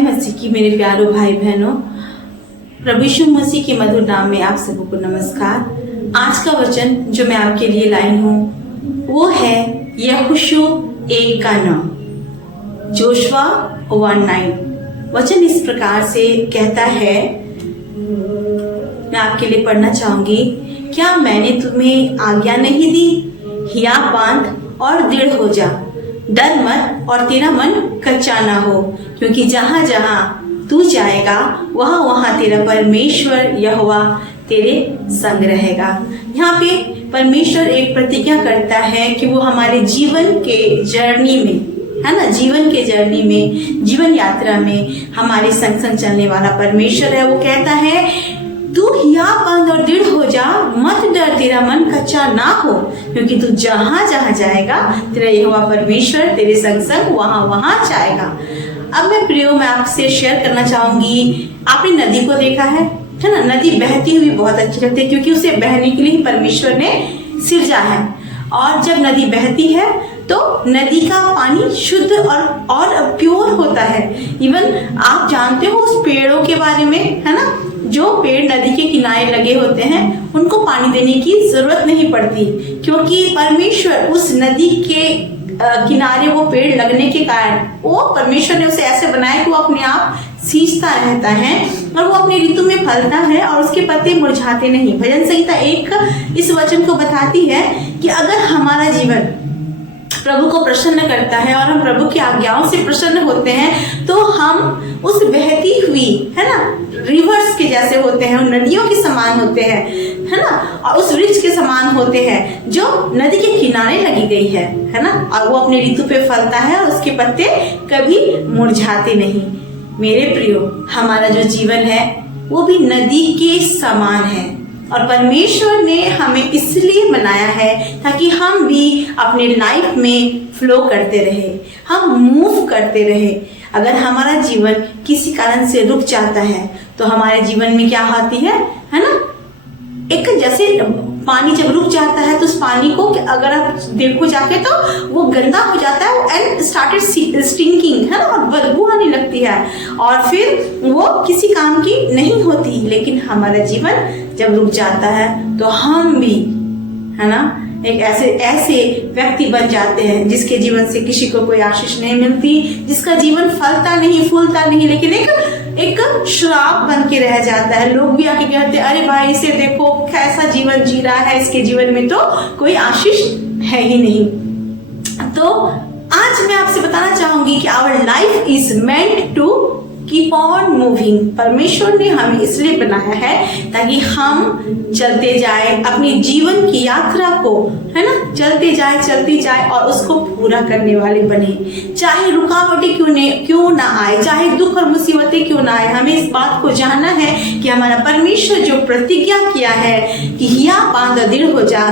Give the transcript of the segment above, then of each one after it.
जय मसीह की मेरे प्यारो भाई बहनों, प्रभु यीशु मसीह के मधुर नाम में आप सबको नमस्कार। आज का वचन जो मैं आपके लिए लाई हूँ वो है यहोशू 1:9, जोशुआ 1:9। वचन इस प्रकार से कहता है, मैं आपके लिए पढ़ना चाहूंगी। क्या मैंने तुम्हें आज्ञा नहीं दी? हिया बांध और दृढ़ हो जा, डर मत और तेरा मन कच्चा ना हो, क्योंकि जहां जहां तू जाएगा वहां वहां तेरा परमेश्वर यहोवा तेरे संग रहेगा। यहाँ पे परमेश्वर एक प्रतिज्ञा करता है कि वो हमारे जीवन के जर्नी में, है ना, जीवन के जर्नी में, जीवन यात्रा में हमारे संग संग चलने वाला परमेश्वर है। वो कहता है तू हिया बंद और दृढ़ हो जा, मत डर, तेरा मन कच्चा ना हो, क्योंकि तू जहां जहां जाएगा तेरा यहोवा परमेश्वर तेरे संग संग वहां वहां जाएगा। अब मैं आपसे शेयर करना चाहूंगी, आपने नदी को देखा है ना? नदी बहती हुई बहुत अच्छी लगती है, क्योंकि उसे बहने के लिए ही परमेश्वर ने सिरजा है। और जब नदी बहती है तो नदी का पानी शुद्ध और प्योर होता है। इवन आप जानते हो उस पेड़ों के बारे में, है ना, जो पेड़ नदी के किनारे लगे होते हैं उनको पानी देने की जरूरत नहीं पड़ती, क्योंकि परमेश्वर उस नदी के किनारे वो पेड़ लगने के कारण वो परमेश्वर ने उसे ऐसे बनाया कि वो अपने आप सींचता रहता है और वो अपने ऋतु में फलता है और उसके पत्ते मुरझाते नहीं। भजन संहिता 1 इस वचन को बताती है कि अगर हमारा जीवन प्रभु को प्रसन्न करता है और हम प्रभु की आज्ञाओं से प्रसन्न होते हैं तो हम उस बहती हुई, है ना, रिवर्स के जैसे होते हैं, नदियों के समान होते हैं, है ना, और उस वृक्ष के समान होते हैं जो नदी के किनारे लगी गई है ना, और वो अपने ऋतु पे फलता है और उसके पत्ते कभी मुरझाते नहीं। मेरे प्रियो, हमारा जो जीवन है वो भी नदी के समान है और परमेश्वर ने हमें इसलिए बनाया है ताकि हम भी अपने लाइफ में फ्लो करते रहे, हम मूव करते रहे। अगर हमारा जीवन किसी कारण से रुक जाता है तो हमारे जीवन में क्या आती है ना, एक जैसे पानी जब रुक जाता है तो उस पानी को अगर आप देखो जाके तो वो गंदा हो जाता है एंड स्टार्टेड स्टिंकिंग, है ना, और बदबू आने लगती है और फिर वो किसी काम की नहीं होती। लेकिन हमारा जीवन जब रुक जाता है तो हम भी, है ना, एक ऐसे व्यक्ति बन जाते हैं जिसके जीवन से किसी को कोई आशीष नहीं मिलती, जिसका जीवन फलता नहीं फूलता नहीं, लेकिन एक श्राप बन के रह जाता है। लोग भी आके कहते हैं अरे भाई इसे देखो कैसा जीवन जी रहा है, इसके जीवन में तो कोई आशीष है ही नहीं। तो आज मैं आपसे बताना चाहूंगी कि our life is meant to keep on moving. परमेश्वर ने हमें इसलिए बनाया है ताकि हम चलते जाए अपनी जीवन की यात्रा को, है ना, चलते जाए और उसको पूरा करने वाले बने। चाहे रुकावटें क्यों ना आए, चाहे दुख और मुसीबतें क्यों ना आए, हमें इस बात को जानना है कि हमारा परमेश्वर जो प्रतिज्ञा किया है कि हिया बांध दृढ़ हो जा,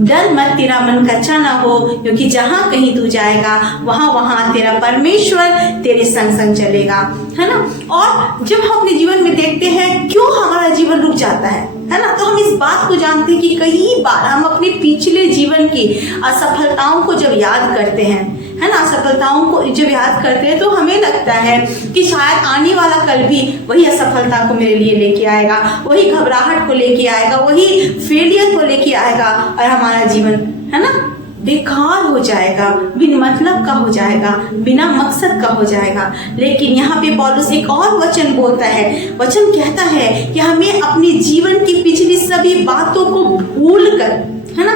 डर मत, तेरा मन कच्चा ना हो, क्योंकि जहां कहीं तू जाएगा वहां वहां तेरा परमेश्वर तेरे संग संग चलेगा, है ना। और जब हम अपने जीवन में देखते हैं क्यों हमारा जीवन रुक जाता है ना, तो हम इस बात को जानते हैं कि कई बार हम अपने पिछले जीवन की असफलताओं को जब याद करते हैं, है ना, असफलताओं को जब याद करते हैं तो हमें लगता है कि शायद आने वाला कल भी वही असफलता को मेरे लिए लेके आएगा, वही घबराहट को लेके आएगा, वही फेलियर को लेके आएगा और हमारा जीवन, है ना, बेकार हो जाएगा, बिन मतलब का हो जाएगा, बिना मकसद का हो जाएगा। लेकिन यहाँ पे पौलुस एक और वचन बोलता है, वचन कहता है कि हमें अपने जीवन की पिछली सभी बातों को भूल कर, है ना,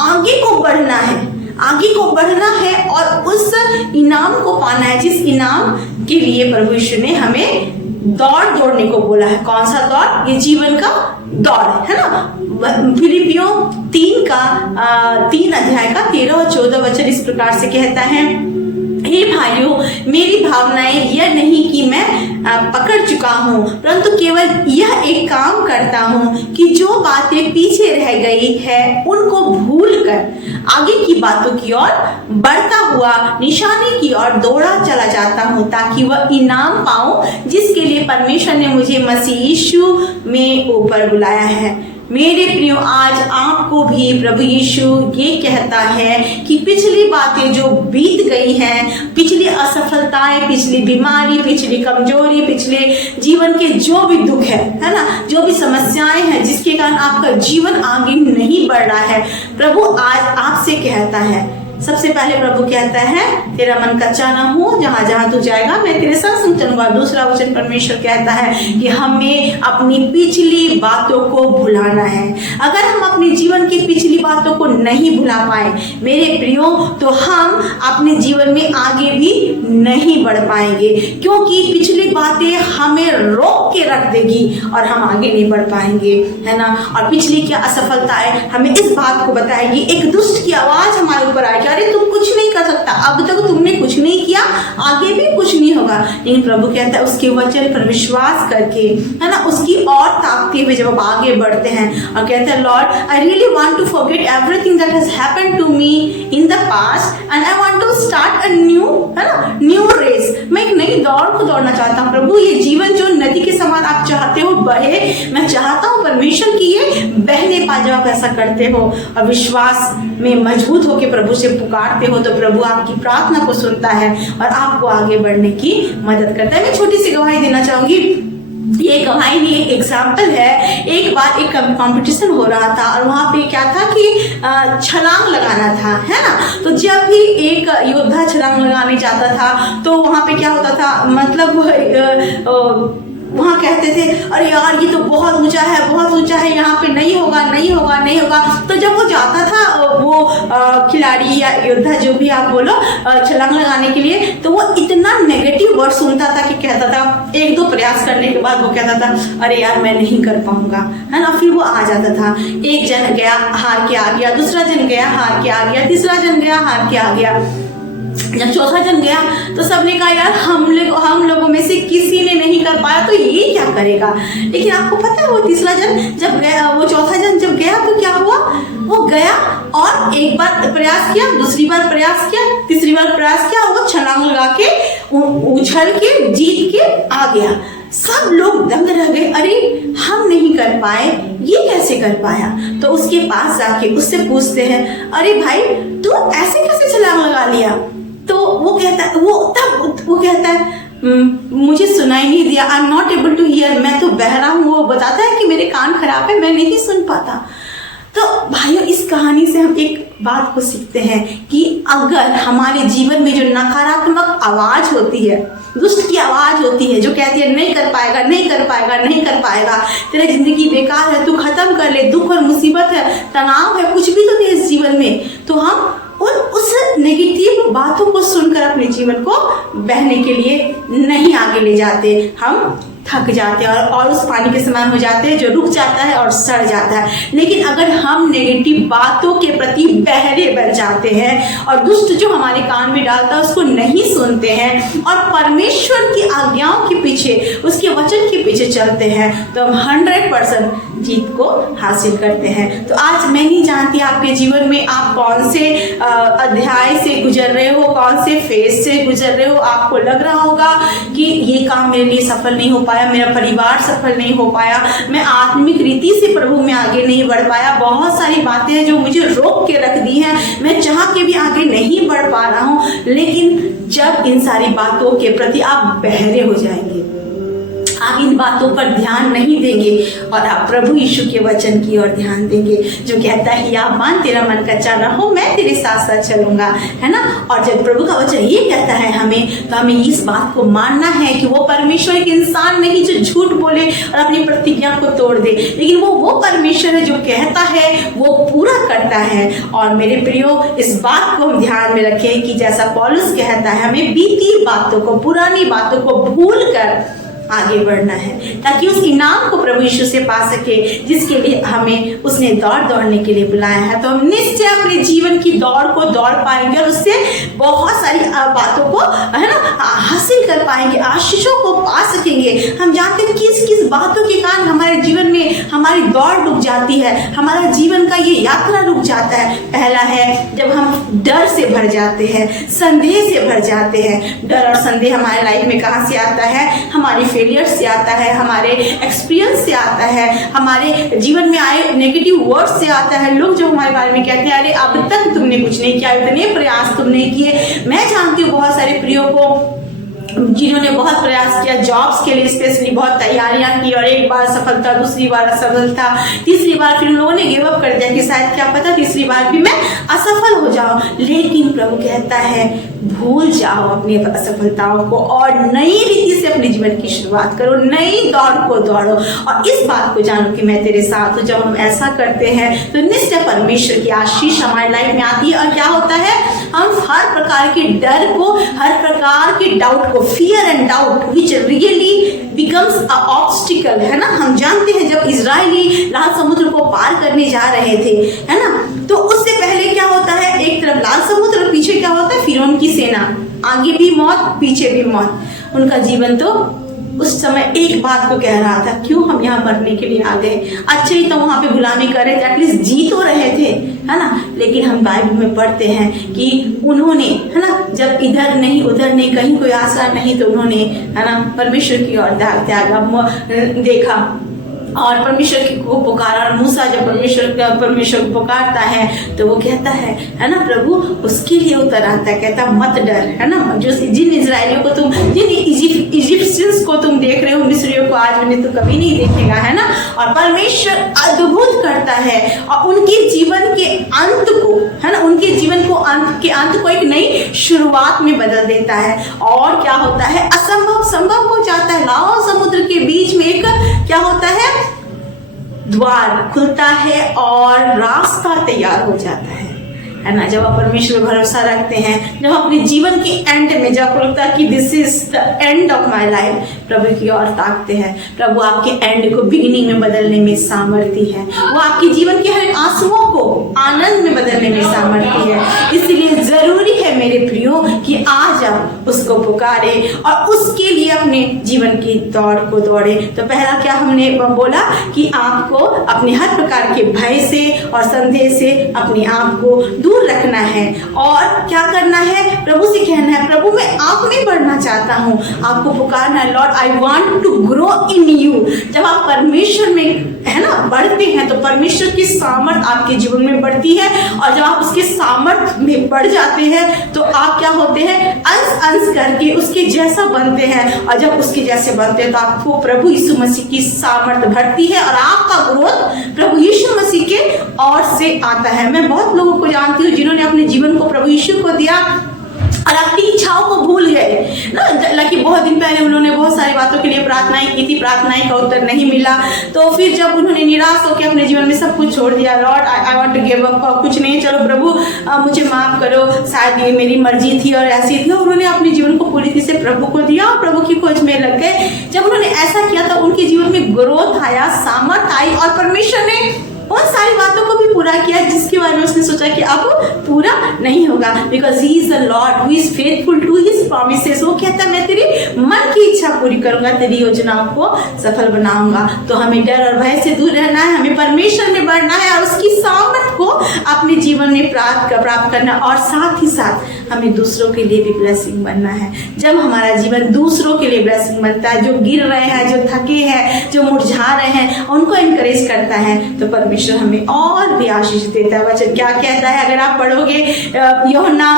आगे को बढ़ना है और उस इनाम को पाना है जिस इनाम के लिए प्रभु यीशु ने हमें दौड़ने को बोला है। कौन सा दौड़? ये जीवन का दौड़, है ना। फिलिपियों 3 अध्याय का 13 और 14 वचन इस प्रकार से कहता है, हे भाइयों, मेरी भावनाएं यह नहीं कि मैं पकड़ चुका हूँ, परंतु केवल यह एक काम करता हूँ कि जो बातें पीछे रह गई है उनको भूलकर आगे की बातों की ओर बढ़ता हुआ निशाने की ओर दौड़ा चला जाता हूँ, ताकि वह इनाम पाऊं जिसके लिए परमेश्वर ने मुझे मसीह यीशु में ऊपर बुलाया है। मेरे प्रियो, आज आपको भी प्रभु यीशु ये कहता है कि पिछली बातें जो बीत गई हैं, पिछली असफलताएं, पिछली बीमारी, पिछली कमजोरी, पिछले जीवन के जो भी दुख है ना, जो भी समस्याएं हैं जिसके कारण आपका जीवन आगे नहीं बढ़ रहा है, प्रभु आज आपसे कहता है। सबसे पहले प्रभु कहता है, तेरा मन कच्चा ना हो, जहां जहां तू जाएगा मैं तेरे संग संग चलूंगा। दूसरा वचन परमेश्वर कहता है कि हमें अपनी पिछली बातों को भुलाना है। अगर हम अपने जीवन की पिछली बातों को नहीं भुला पाए मेरे प्रियो, तो हम अपने जीवन में आगे भी नहीं बढ़ पाएंगे, क्योंकि पिछली बातें हमें रोक के रख देगी और हम आगे नहीं बढ़ पाएंगे, है ना। और पिछली क्या असफलताएं हमें इस बात को बताएगी, एक दुष्ट की आवाज हमारे ऊपर आएगी, अरे तुम कुछ नहीं कर सकता, अब तक तुमने कुछ नहीं किया, आगे भी कुछ नहीं होगा। लेकिन प्रभु कहता है उसके वचन पर विश्वास करके, है ना, उसकी और ताकते हुए जब आप आगे बढ़ते हैं और कहते हैं, Lord I really want to forget everything that has happened to me in the past and I want to start a new, है ना, न्यू रेस। मैं एक नई दौड़ को दौड़ना चाहता हूँ प्रभु। ये जीवन जो नदी के समान आप चाहते हो बहे, मैं चाहता हूँ परमेश्वर की ये बहने पा जाओ। आप ऐसा करते हो और विश्वास में मजबूत होकर प्रभु से पुकारते हो, तो प्रभु आपकी प्रार्थना को सुनता है और आपको आगे बढ़ने की मदद करता है। मैं छोटी सी गवाही देना चाहूंगी। ये गवाही नहीं, एक एग्जाम्पल है। एक बार एक कंपटीशन हो रहा था और वहां पे क्या था कि छलांग लगाना था, है ना। तो जब भी एक योद्धा छलांग लगाने जाता था तो वहां पे क्या होता था, मतलब वहां कहते थे, अरे यार ये तो बहुत ऊंचा है, बहुत ऊंचा है, यहाँ पे नहीं होगा, नहीं होगा, नहीं होगा। तो जब वो जाता था, वो खिलाड़ी या योद्धा जो भी आप बोलो, छलांग लगाने के लिए, तो वो इतना नेगेटिव वर्ड सुनता था कि कहता था, एक दो प्रयास करने के बाद वो कहता था, अरे यार मैं नहीं कर पाऊंगा, है ना। फिर वो आ जाता था। एक जन गया, हार के आ गया, दूसरा जन गया, हार के आ गया, तीसरा जन गया, हार के आ गया। जब चौथा जन गया तो सबने कहा, यार हम लोगों में से किसी ने नहीं कर पाया, तो ये क्या करेगा। लेकिन आपको पता है, वो तीसरा जन जब गया, वो चौथा जन जब गया तो क्या हुआ, वो गया और एक बार प्रयास किया, दूसरी बार प्रयास किया, तीसरी बार प्रयास किया, वो छलांग लगा के उछल के जीत के आ गया। सब लोग दंग रह गए, अरे हम नहीं कर पाए, ये कैसे कर पाया। तो उसके पास जाके उससे पूछते हैं, अरे भाई तू ऐसे कैसे छलांग लगा लिया। तो वो कहता है, वो कहता है, मुझे सुनाई नहीं दिया, I am not able to hear, मैं तो बहरा हूँ। वो बताता है कि मेरे कान खराब है, मैं नहीं सुन पाता। तो भाइयों, इस कहानी से हम एक बात को सीखते हैं कि अगर हमारे जीवन में जो नकारात्मक आवाज होती है, दुष्ट की आवाज होती है जो कहती है नहीं कर पाएगा, नहीं कर पाएगा, नहीं कर पाएगा, तेरी जिंदगी बेकार है, तू खत्म कर ले, दुख और मुसीबत है, तनाव है, कुछ भी तो नहीं इस जीवन में, तो हम उस नेगेटिव बातों को सुनकर अपने जीवन को बहने के लिए नहीं आगे ले जाते। हम थक जाते हैं और उस पानी के समान हो जाते हैं जो रुक जाता है और सड़ जाता है। लेकिन अगर हम नेगेटिव बातों के प्रति बहरे बन जाते हैं और दुष्ट जो हमारे कान में डालता है उसको नहीं सुनते हैं और परमेश्वर की आज्ञाओं के पीछे, उसके वचन के पीछे चलते हैं, तो हम 100% जीत को हासिल करते हैं। तो आज मैं नहीं जानती आपके जीवन में आप कौन से अध्याय से गुजर रहे हो, कौन से फेज से गुजर रहे हो। आपको लग रहा होगा कि ये काम मेरे लिए सफल नहीं हो पाया, मेरा परिवार सफल नहीं हो पाया, मैं आत्मिक रीति से प्रभु में आगे नहीं बढ़ पाया, बहुत सारी बातें हैं जो मुझे रोक के रख दी हैं, मैं चाह के भी आगे नहीं बढ़ पा रहा हूँ। लेकिन जब इन सारी बातों के प्रति आप बहरे हो जाएंगे, आप इन बातों पर ध्यान नहीं देंगे और आप प्रभु यीशु के वचन की ओर ध्यान देंगे जो कहता है, या मान तेरा मन कच्चा ना हो, मैं तेरे साथ साथ चलूंगा, है ना। और जब प्रभु का वचन ये कहता है हमें, तो हमें इस बात को मानना है कि वो परमेश्वर एक इंसान नहीं जो झूठ बोले और अपनी प्रतिज्ञा को तोड़ दे, लेकिन वो परमेश्वर है जो कहता है वो पूरा करता है। और मेरे प्रियो, इस बात को हम ध्यान में रखें कि जैसा पौलुस कहता है, हमें बीती बातों को, पुरानी बातों को भूल कर आगे बढ़ना है, ताकि उस इनाम को प्रभु यीशु से पा सके जिसके लिए हमें उसने दौड़ने के लिए बुलाया है। तो हम निश्चय अपने जीवन की दौड़ को दौड़ पाएंगे और उससे बहुत सारी बातों को, है ना, हासिल कर पाएंगे, आशीषों को पा सकेंगे। हम जानते हैं किस किस बातों के कारण हमारे जीवन में हमारी दौड़ रुक जाती है, हमारा जीवन का ये यात्रा रुक जाता है। पहला है जब हम डर से भर जाते हैं, संदेह से भर जाते हैं। डर और संदेह हमारे लाइफ में कहाँ से आता है? हमारी फेलियर से आता है, हमारे एक्सपीरियंस से आता है, हमारे जीवन में आए नेगेटिव वर्ड से आता है। लोग जो हमारे बारे में कहते हैं, अरे अब तक तुमने कुछ नहीं किया, इतने प्रयास तुमने किए। मैं जानती हूँ बहुत सारे प्रियो को जिन्होंने बहुत प्रयास किया जॉब्स के लिए, स्पेशली बहुत तैयारियां की, और एक बार सफलता, दूसरी बार असफलता, तीसरी बार फिर उन लोगों ने गिव अप कर दिया कि शायद क्या पता तीसरी बार भी मैं असफल हो जाऊं। लेकिन प्रभु कहता है भूल जाओ अपनी असफलताओं को और नई रीति से अपने जीवन की शुरुआत करो, नई दौड़ को दौड़ो। और इस बात को जानो कि मैं तेरे साथ हूं। जब हम ऐसा करते हैं तो निश्चय परमेश्वर की आशीष हमारी लाइफ में आती है। और क्या होता है? हम हर प्रकार के डर को, हर प्रकार के डाउट को, fear and doubt which really becomes a obstacle, है ना। हम जानते हैं जब इजरायली लाल समुद्र को पार करने जा रहे थे, है ना, तो उससे पहले क्या होता है? एक तरफ लाल समुद्र और पीछे क्या होता है? फिरौन की सेना, आगे भी मौत, पीछे भी मौत। उनका जीवन तो उस समय एक बात को कह रहा था, क्यों हम यहाँ मरने के लिए आ गए? अच्छे ही तो वहां पे गुलामी कर रहे थे, एटलीस्ट जी तो रहे थे, है ना। लेकिन हम बाइबल में पढ़ते हैं कि उन्होंने, है ना, जब इधर नहीं उधर नहीं, कहीं कोई आशा नहीं, तो उन्होंने, है ना, परमेश्वर की ओर त्यागा देखा और परमेश्वर को पुकारा। और मूसा जब परमेश्वर को पुकारता है तो वो कहता है ना, प्रभु उसके लिए उतर आता है, कहता मत डर, है ना। जो जिन इजराइलियों को तुम, जिन इजिप्शियंस को तुम देख रहे हो, मिस्रियों को आज में तो कभी नहीं देखेगा, है ना। और परमेश्वर अद्भुत करता है और उनके जीवन के अंत को, है ना, उनके जीवन को अंत को एक नई शुरुआत में बदल देता है। और क्या होता है? असंभव संभव हो जाता है। लाल समुद्र के बीच में एक क्या होता है? द्वार खुलता है और रास्ता तैयार हो जाता है ना। जब आप परमेश्वर पर भरोसा रखते हैं, जब अपने जीवन के एंड में, जब आपको लगता है कि this is the end of my life, प्रभु की ओर ताकते हैं। प्रभु आपके एंड को बिगिनिंग में बदलने में सामर्थ्य है। वो आपके जीवन के हर आंसुओं को आनंद में बदलने में सामर्थ्य है। इसलिए जरूरी है मेरे प्रियो कि आज आप उसको पुकारे और उसके लिए अपने जीवन की दौड़ को दौड़े। तो पहला क्या हमने बोला कि आपको अपने हर प्रकार के भय से और संदेह से अपने आप को दूर रखना है। और क्या करना है? प्रभु से कहना है, प्रभु मैं आप में बढ़ना चाहता हूँ। आपको पुकारना है, Lord I want to grow in you. जब आप परमेश्वर में, है ना, बढ़ते हैं तो परमेश्वर की सामर्थ आपके जीवन में बढ़ती है। और जब आप उसके सामर्थ में बढ़ जाते हैं तो आप क्या होते हैं? अंश अंश करके उसके जैसा बनते हैं। और जब उसके जैसे बनते हैं तो आपको प्रभु यीशु मसीह की सामर्थ बढ़ती है और आपका ग्रोथ प्रभु यीशु मसीह के ओर से आता है। मैं बहुत लोगों को जानती हूँ जिन्होंने अपने जीवन को प्रभु यीशु को दिया और अपनी इच्छाओं को भूल गए ना। हालांकि बहुत दिन पहले उन्होंने बहुत सारी बातों के लिए प्रार्थनाएं की थी, प्रार्थनाएं का उत्तर नहीं मिला। तो फिर जब उन्होंने निराश होकर अपने जीवन में सब कुछ छोड़ दिया, Lord I want to give up, कुछ नहीं, चलो प्रभु मुझे माफ करो, शायद ये मेरी मर्जी थी और ऐसी थी। उन्होंने अपने जीवन को पूरी तरह से प्रभु को दिया और प्रभु की खोज में लग गए। जब उन्होंने ऐसा किया तो उनके जीवन में ग्रोथ आया, सामर्थ आई और परमेश्वर ने बहुत सारी बातों को भी पूरा किया जिसके बारे में उसने सोचा कि अब पूरा नहीं होगा। Because he is the Lord who is faithful to his promises. वो कहता है मैं तेरी मन की इच्छा पूरी करूंगा, तेरी योजनाओं को सफल बनाऊंगा। तो हमें डर और भय से दूर रहना है, हमें परमेश्वर में बढ़ना है और उसकी सामर्थ को अपने जीवन में प्राप्त करना। और साथ ही साथ हमें दूसरों के लिए भी ब्लेसिंग बनना है। जब हमारा जीवन दूसरों के लिए ब्लेसिंग बनता है, जो गिर रहे हैं, जो थके हैं, जो मुरझा रहे हैं, उनको एनकरेज करता है, तो परमेश्वर हमें और भी आशीष देता है। वचन क्या कहता है? अगर आप पढ़ोगे यूहन्ना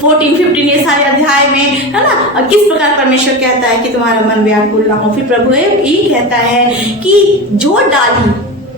14-15 ये सारे अध्याय में, है ना, किस प्रकार परमेश्वर कहता है कि तुम्हारा मन व्याकुल ना हो। फिर प्रभु ये कहता है कि जो डाली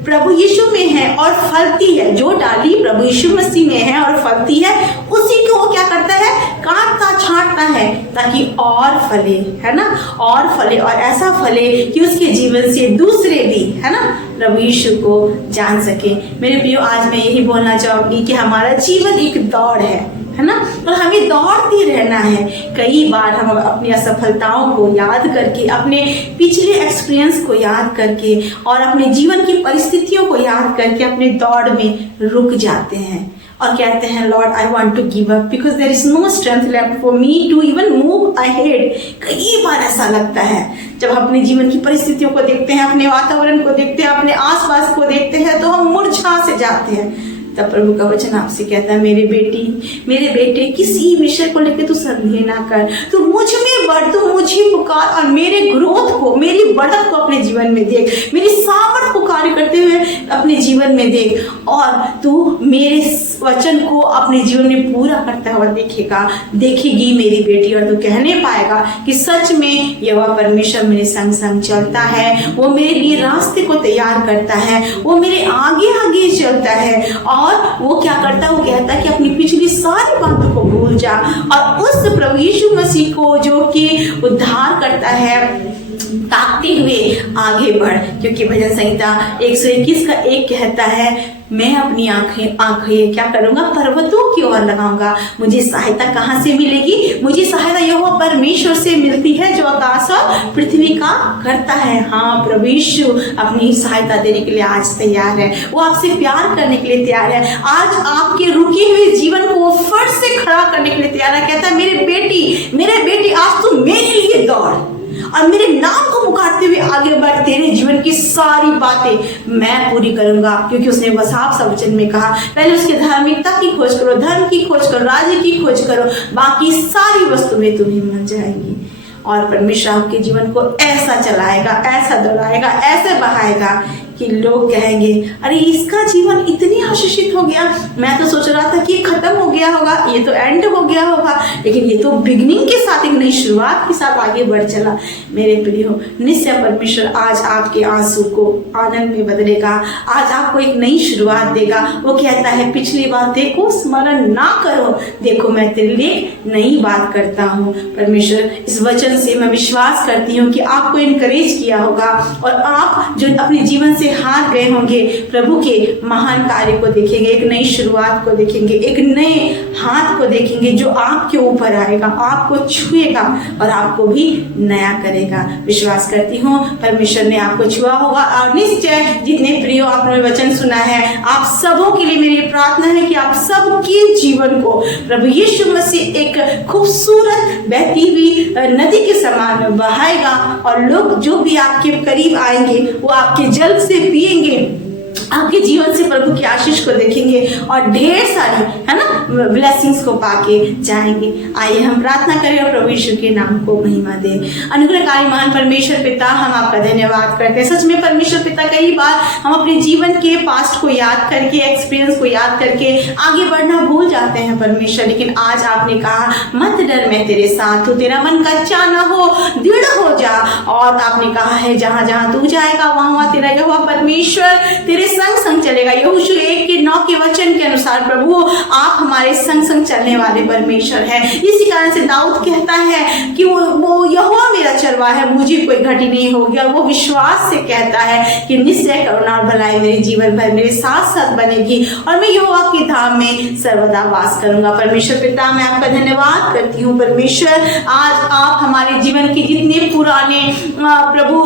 प्रभु यीशु में है और फलती है, जो डाली प्रभु यीशु मसीह में है और फलती है, उसी को वो क्या करता है? काटता छांटता है ताकि और फले, है ना, और फले और ऐसा फले कि उसके जीवन से दूसरे भी, है ना, प्रभु यीशु को जान सके। मेरे प्रियो, आज मैं यही बोलना चाहूंगी कि हमारा जीवन एक दौड़ है ना, और हमें दौड़ते रहना है। कई बार हम अपनी असफलताओं को याद करके, अपने पिछले एक्सपीरियंस को याद करके और अपने जीवन की परिस्थितियों को याद करके अपने दौड़ में रुक जाते हैं। और कहते हैं Lord I want to give up because there is no strength left for me to even move ahead. कई बार ऐसा लगता है जब हम अपने जीवन की परिस्थितियों को देखते हैं, अपने वातावरण को देखते हैं, अपने आसपास को देखते हैं, तो हम मुरझा से जाते हैं। तब प्रभु का वचन आपसे कहता है मेरे बेटे किसी विषय को लेकर तू संदेह ना कर, तू मुझ में बढ़, तू मुझे पुकार और मेरे ग्रोथ को, मेरी बढ़त को अपने जीवन में देख, मेरी सामर्थ को कार्य करते हुए अपने जीवन में देख, और तू मेरे वचन को अपने जीवन में पूरा करता हुआ देखेगी मेरी बेटी, और तू कहने पाएगा कि सच में यहोवा परमेश्वर मेरे संग संग चलता है, वो मेरे लिए रास्ते को तैयार करता है, वो मेरे आगे आगे चलता है, और वो क्या करता है, वो कहता है कि अपनी पिछली सारी बातों को भूल जा और उस प्रभु यीशु मसीह को जो कि उद्धार करता है ताकते हुए आगे बढ़। क्योंकि भजन संहिता 121 का 1 कहता है मैं अपनी आंखें क्या करूंगा, पर्वतों की ओर लगाऊंगा। मुझे सहायता कहाँ से मिलेगी? मुझे सहायता यहोवा परमेश्वर से मिलती है जो आकाश और पृथ्वी का करता है। हाँ, प्रभु यीशु अपनी सहायता देने के लिए आज तैयार है, वो आपसे प्यार करने के लिए तैयार है, आज आपके रुके हुए जीवन को वो फिर से खड़ा करने के लिए तैयार है। कहता है मेरे बेटी आज तू मेरे लिए दौड़ और मेरे नाम को पुकारते हुए आगे बढ़, तेरे जीवन की सारी बातें मैं पूरी करूंगा। क्योंकि उसने साफ सा वचन में कहा पहले उसके धार्मिकता की खोज करो, धर्म की खोज करो, राज्य की खोज करो, बाकी सारी वस्तुएं तुम्हें मिल जाएंगी। और परमेश्वर आपके जीवन को ऐसा चलाएगा, ऐसा दौड़ाएगा, ऐसे बहाएगा कि लोग कहेंगे अरे इसका जीवन इतनी आशीषित हो गया, मैं तो सोच रहा था कि ये खत्म हो गया होगा, ये तो एंड हो गया होगा, लेकिन ये तो बिगनिंग के साथ, एक नई शुरुआत के साथ आगे बढ़ चला। मेरे प्रियो, निश्चय परमेश्वर आज आपके आंसू को आनंद में बदलेगा, आज आपको एक नई शुरुआत देगा। वो कहता है पिछली बातें को स्मरण ना करो, देखो मैं तेरे लिए नई बात करता हूँ। परमेश्वर इस वचन से मैं विश्वास करती हूँ कि आपको इनकरेज किया होगा और आप जो अपने जीवन से हार गए होंगे प्रभु के महान कार्य को देखेंगे, एक नई शुरुआत को देखेंगे, एक नए हाथ को देखेंगे जो आपके ऊपर आएगा, आपको छुएगा और आपको भी नया करेगा। विश्वास करती हूँ परमेश्वर ने आपको छुआ होगा। और निश्चय जितने प्रियो आपने वचन सुना है, आप सबों के लिए मेरी प्रार्थना है कि आप सबके जीवन को प्रभु यीशु मसीह एक खूबसूरत बहती हुई नदी के समान बहाएगा और लोग जो भी आपके करीब आएंगे वो आपके जल से पिएंगे, आपके जीवन से प्रभु की आशीष को देखेंगे और ढेर सारी है ना ब्लेसिंग्स को पाके जाएंगे। आइए हम प्रार्थना करें और प्रभु यीशु के नाम को महिमा दें। अनुग्रहकारी महान परमेश्वर पिता, हम आपका धन्यवाद करते हैं। सच में परमेश्वर पिता, कई बार हम अपने जीवन के पास्ट को याद करके, एक्सपीरियंस को याद करके आगे बढ़ना भूल जाते हैं परमेश्वर, लेकिन आज आपने कहा मत डर, मैं तेरे साथ हूँ, तेरा मन कच्चा ना हो, दृढ़ हो जा। और आपने कहा है जहां जहां तू जाएगा वहां तेरा यहोवा परमेश्वर तेरे संग संग चलेगा। यहोशू 1:9 के वचन के अनुसार प्रभु आप हमारे संग संग चलने वाले परमेश्वर हैं। इसी कारण से दाऊद कहता है कि वो यहोवा मेरा चरवाहा है, मुझे कोई घटी नहीं होगी। और वो विश्वास से कहता है कि निश्चय करुणा और भलाई मेरे जीवन भर मेरे साथ साथ बनेगी और मैं यहोवा के धाम में सर्वदा वास करूंगा। परमेश्वर पिता, मैं आपका धन्यवाद करती हूँ परमेश्वर, आज आप हमारे जीवन के जितने पुराने प्रभु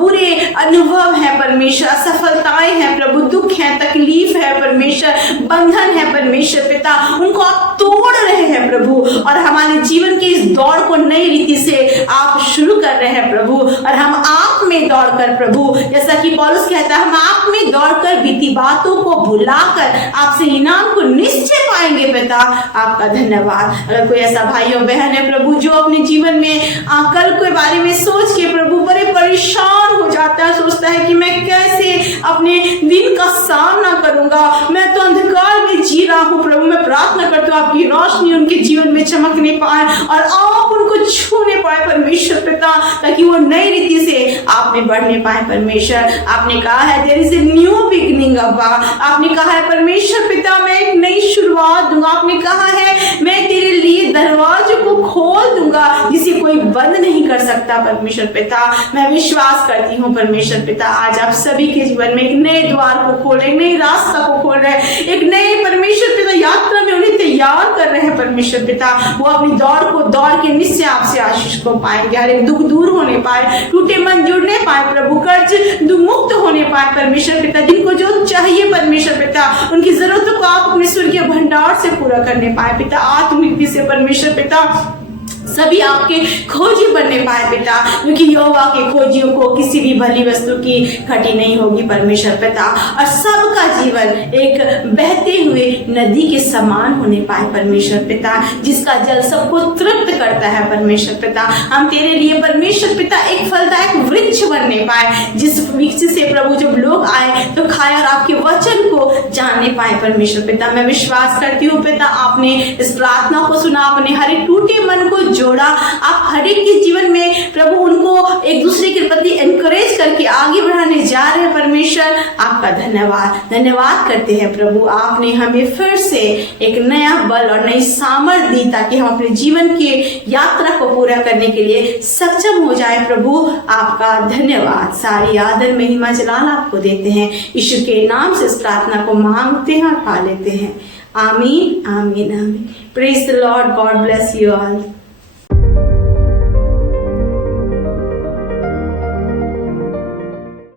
बुरे अनुभव है परमेश्वर, असफलताएं हैं प्रभु, दुख है, तकलीफ है परमेश्वर, बंधन है परमेश्वर पिता, उनको आप तोड़ रहे हैं प्रभु और हमारे जीवन के इस दौड़ को नई रीति से आप शुरू कर रहे हैं प्रभु। और हम आप में दौड़कर प्रभु, जैसा कि पौलुस कहता है, हम आप में दौड़कर बीती बातों को भुलाकर आपसे इनाम को निश्चय पाएंगे पिता। आपका धन्यवाद। अगर कोई ऐसा भाई और बहन है प्रभु जो अपने जीवन में कल के बारे में सोच के प्रभु बड़े परेशान हो जाता है, सोचता है कि मैं कैसे अपने दिन का सामना करूंगा, मैं तो अंधकार में जी रहा हूँ प्रभु, मैं प्रार्थना करता हूँ आपकी रोशनी उनके जीवन में चमकने पाए और आप उनको छूने पाए परमेश्वर पिता, ताकि वो नई रीति से आप में बढ़ने पाए परमेश्वर। आपने कहा है there is a new beginning अब्बा, आपने कहा है परमेश्वर पिता मैं एक नई शुरुआत दूंगा, आपने कहा है मैं तेरे लिए दरवाजे को खोल दूंगा जिसे कोई बंद नहीं कर सकता परमेश्वर पिता। मैं विश्वास करती हूँ परमेश्वर पिता, आज आप सभी के जीवन में एक नए द्वार को खोल रहे, एक नई रास्ता को खोल रहे, एक नए परमेश्वर पिता यात्रा में उन्हें तैयार कर रहे हैं परमेश्वर पिता। वो अपनी दौड़ के निश्चय आपसे आशीष को पाएंगे, हर एक दुख दूर होने पाए, टूटे मन जुड़ने पाए प्रभु, कर्ज मुक्त होने पाए परमेश्वर पिता, जिनको जो चाहिए परमेश्वर पिता, उनकी जरूरतों को आप अपने स्वर्गीय भंडार से पूरा करने पाए पिता, आत्मिक से परमेश्वर पिता सभी आपके खोजी बनने पाए पिता, क्योंकि यहोवा के खोजियों को किसी भी भली वस्तु की घटी नहीं होगी परमेश्वर पिता, और सबका जीवन एक बहते हुए नदी के समान होने पाए परमेश्वर पिता, जिसका जल सबको तृप्त करता है परमेश्वर पिता। हम तेरे लिए परमेश्वर पिता एक फलदायक वृक्ष बनने पाए, जिस वृक्ष से प्रभु जब लोग आए तो खाए और आपके वचन को जानने पाए परमेश्वर पिता। मैं विश्वास करती हूँ पिता, आपने इस प्रार्थना को सुना, अपने हर एक टूटे मन को जोड़ा, आप हर एक के जीवन में प्रभु उनको एक दूसरे के प्रति एनकरेज करके आगे बढ़ाने जा रहे हैं परमेश्वर। आपका धन्यवाद करते हैं प्रभु, आपने हमें फिर से एक नया बल और नई सामर्थ दी, ताकि हम अपने जीवन की यात्रा को पूरा करने के लिए सक्षम हो जाए प्रभु। आपका धन्यवाद, सारी आदर महिमा जलाल आपको देते हैं, यीशु के नाम से इस प्रार्थना को मांगते हैं और पा लेते हैं। आमीन आमीन आमीन। Praise the Lord, God bless you all.